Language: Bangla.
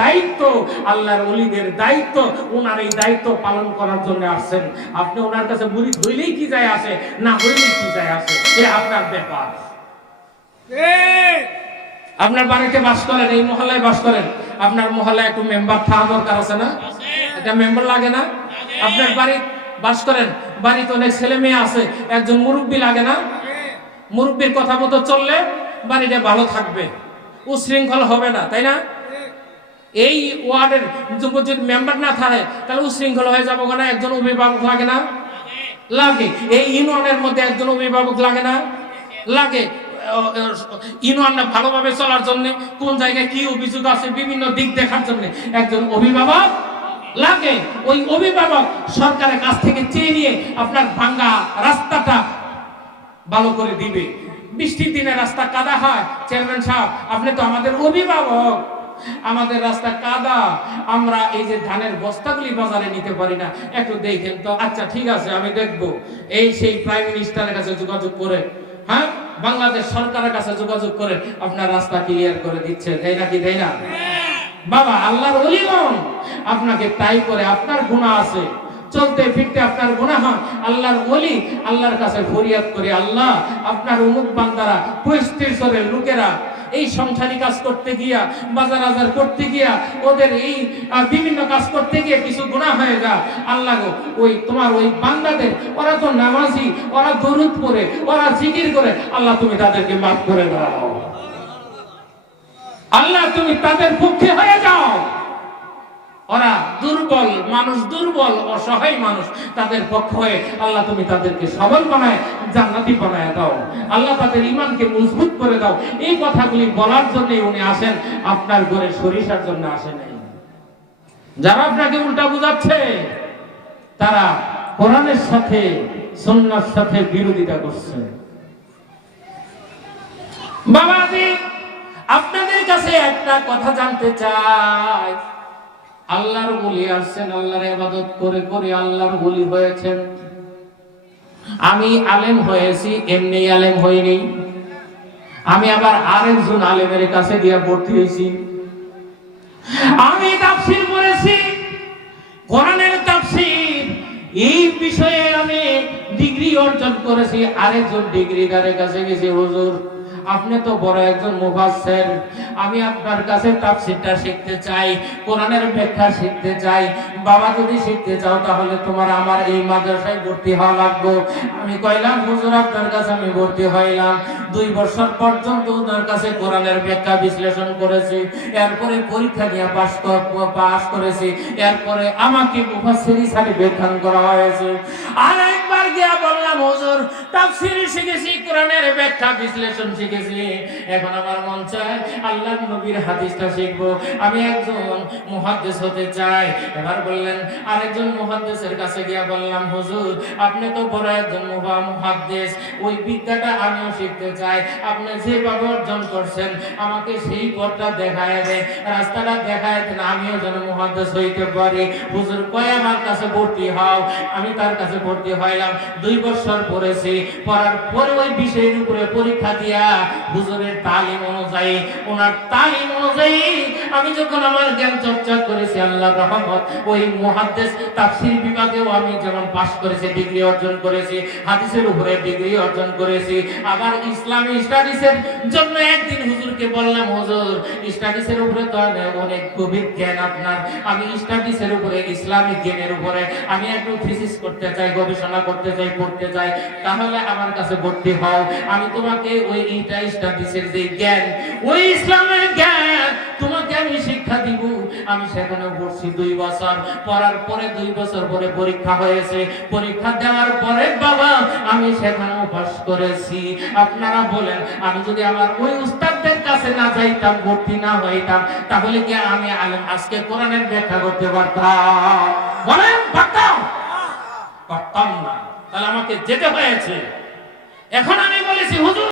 দায়িত্ব, আল্লাহর ওলিদের দায়িত্ব ওনার এই দায়িত্ব পালন করার জন্য আসছেন। আপনি ওনার কাছে মুড়ি হইলেই কি যায় আসে, না হইলেই কি যায় আসে এ আপনার ব্যাপার। আপনার বাড়িতে বাস করেন, এই মহল্লায় বাস করেন, আপনার মহল্লায় একটু মেম্বার থাকা দরকার আছে না? এটা মেম্বার লাগে না? আপনার বাড়ি বাস করেন, বাড়িতে অনেক ছেলে মেয়ে আছে, একজন মুরব্বী লাগে না? মুরব্বীর কথা মতো চললে বাড়িটা ভালো থাকবে, উশৃঙ্খল হবে না, তাই না? এই ওয়ার্ডের যদি মেম্বার না থাকে, তাহলে উশৃঙ্খল হয়ে যাব না একজন অভিভাবক লাগে না? লাগে। এই ইউনিয়নের মধ্যে একজন অভিভাবক লাগে না? লাগে। ইউনিয়নটা ভালোভাবে চলার জন্য, কোন জায়গায় কি অভিযোগ আছে বিভিন্ন দিক দেখার জন্য একজন অভিভাবক লাগে। ওই অভিভাবক সরকারের কাছ থেকে চেয়ে নিয়ে আপনার ভাঙ্গা রাস্তাটা ভালো করে দিবে। বৃষ্টির দিনে রাস্তা কাদা হয়। চেয়ারম্যান সাহেব, আপনি তো আমাদের অভিভাবক। আমাদের রাস্তা কাদা। আমরা এই যে ধানের বস্তাগুলি বাজারে নিতে পারি না, একটু দেখেন তো। আচ্ছা ঠিক আছে, আমি দেখব। এই সেই প্রাইম মিনিস্টারের কাছে যোগাযোগ করে। হ্যাঁ? বাংলাদেশ সরকারের কাছে যোগাযোগ করে আপনার রাস্তা ক্লিয়ার করে দিচ্ছে তাই নাকি, তাই না? বাবা, আল্লাহর অলিগন আপনাকে তাই করে আপনার গুণা আছে। চলতে ফিরতে আপনার গুণা হয় আল্লাহর বলি আল্লাহর কাছে ফরিয়াদ করে, আল্লাহ, আপনার উমুক বান্দারা পরিস্থিতির লোকেরা এই সংসারী কাজ করতে গিয়া, বাজার আজার করতে গিয়া, ওদের এই বিভিন্ন কাজ করতে গিয়ে কিছু গুণা হয়ে যা। আল্লাহ ওই তোমার ওই বান্দাদের, ওরা তো নামাজি, ওরা দরুদ করে ওরা জিকির করে, আল্লাহ তুমি তাদেরকে মাফ করে দাও। আল্লাহ তুমি তাদের পক্ষে হয়ে যাও। দুর্বল মানুষ, দুর্বল, অসহায় মানুষ তাদের পক্ষ হয়ে আল্লাহ তুমি তাদেরকে সবল বানায়, জান্নাতি বানায় দাও। আল্লাহ তাদের ইমানকে মজবুত করে দাও। এই কথাগুলি বলার জন্য উনি আসেন। আপনার ঘরে সরিষার জন্য আসেন যারা আপনাকে উল্টা বুঝাচ্ছে, তারা কোরআনের সাথে সন্ন্যার সাথে বিরোধিতা করছে। বাবাজি, আপনাদের কাছে একটা কথা জানতে চাই। আল্লাহর বলি আসছেন, আল্লাহর ইবাদত করে করে আল্লাহর বলি হয়েছেন। আমি আলেম হয়েছি, এমনি আলেম হইনি। আমি আবার আরেকজন আলেমের কাছে গিয়ে ভর্তি হয়েছি। আমি তাফসীর পড়েছি, কোরআনের তাফসীর। এই বিষয়ে আমি ডিগ্রি অর্জন করেছি, আরেকজন ডিগ্রিদারের কাছে গেছি, হুজুর। আপনি তো বড় একজন মুফাসসির। আমি আপনার কাছে তাফসীরটা শিখতে চাই, কোরআনের ব্যাখ্যা শিখতে চাই। বাবা যদি শিখতে চাও, তাহলে তোমার আমার এই মাদ্রাসায় ভর্তি হওয়া লাগবে। আমি কইলাম, হুজুর, আপনার কাছে আমি ভর্তি হইলাম। দুই বছর পর্যন্ত ওনার কাছে কোরআনের ব্যাখ্যা বিশ্লেষণ করেছি। এরপরে পরীক্ষা নিয়ে পাস পাস করেছি। এরপরে আমাকে মুফাসসিরি সার্টিফিকেট করা হয়েছে। আর একবার গিয়া বললাম, হুজুর আপনি তো বড় একজন মুহা মুহাদ্দিস। ওই বিদ্যাটা আমিও শিখতে চাই। আপনি যেভাবে অর্জন করছেন, আমাকে সেই পথটা দেখায় দেয় রাস্তাটা দেখায় দেন, আমিও যেন মুহাদ্দিস হইতে পারি। হুজুর, কয় আমার কাছে ভর্তি হও? আমি তার কাছে ভর্তি হইলাম। দুই বছর পড়েছি পড়ার পরে ওই বিষয়ের উপরে পরীক্ষা দিয়া হুজুরের তালিম অনুযায়ী, ওনার তালিম অনুযায়ী আমি যখন আমার জ্ঞান চর্চা করেছি আল্লাহ রহমত, ওই মুহাদ্দিস তাফসীর বিভাগেও আমি যেমন পাশ করেছি, ডিগ্রি অর্জন করেছি, হাদিসের উপরে ডিগ্রি অর্জন করেছি, আবার ইসলামী স্টাডিজের জন্য একদিন হুজুরকে বললাম, হুজুর, স্টাডিজের উপরে তো অনেক- অনেক গভীর জ্ঞান আপনার। আমি স্টাডিজের উপরে, ইসলামিক জ্ঞানের উপরে, আমি একটু থিসিস করতে চাই, গবেষণা করতে চাই, পড়তে চাই। তাহলে আমার কাছে ভর্তি হও। আমি তোমাকে ওই ইটা স্টাডিজের যে জ্ঞান। ওই ইসলামের জ্ঞান তোমাকে আমি শিক্ষা দিব। আমি সেখানে পড়ছি দুই বছর। পড়ার পরে দুই বছর পরে পরীক্ষা হয়েছে। পরীক্ষা দেওয়ার পরে বাবা, আমি সেখানেও পাস করেছি। আপনারা বলেন, আমি যদি আমার ওই উস্তাদদের কাছে না যাইতাম, ভর্তি না হইতাম, তাহলে কি আমি আজকে কোরআনের ব্যাখ্যা করতে পারতাম? বলেন, পারতাম? পারতাম না। তাহলে আমাকে যেতে হয়েছে। এখন আমি বলেছি হুজুর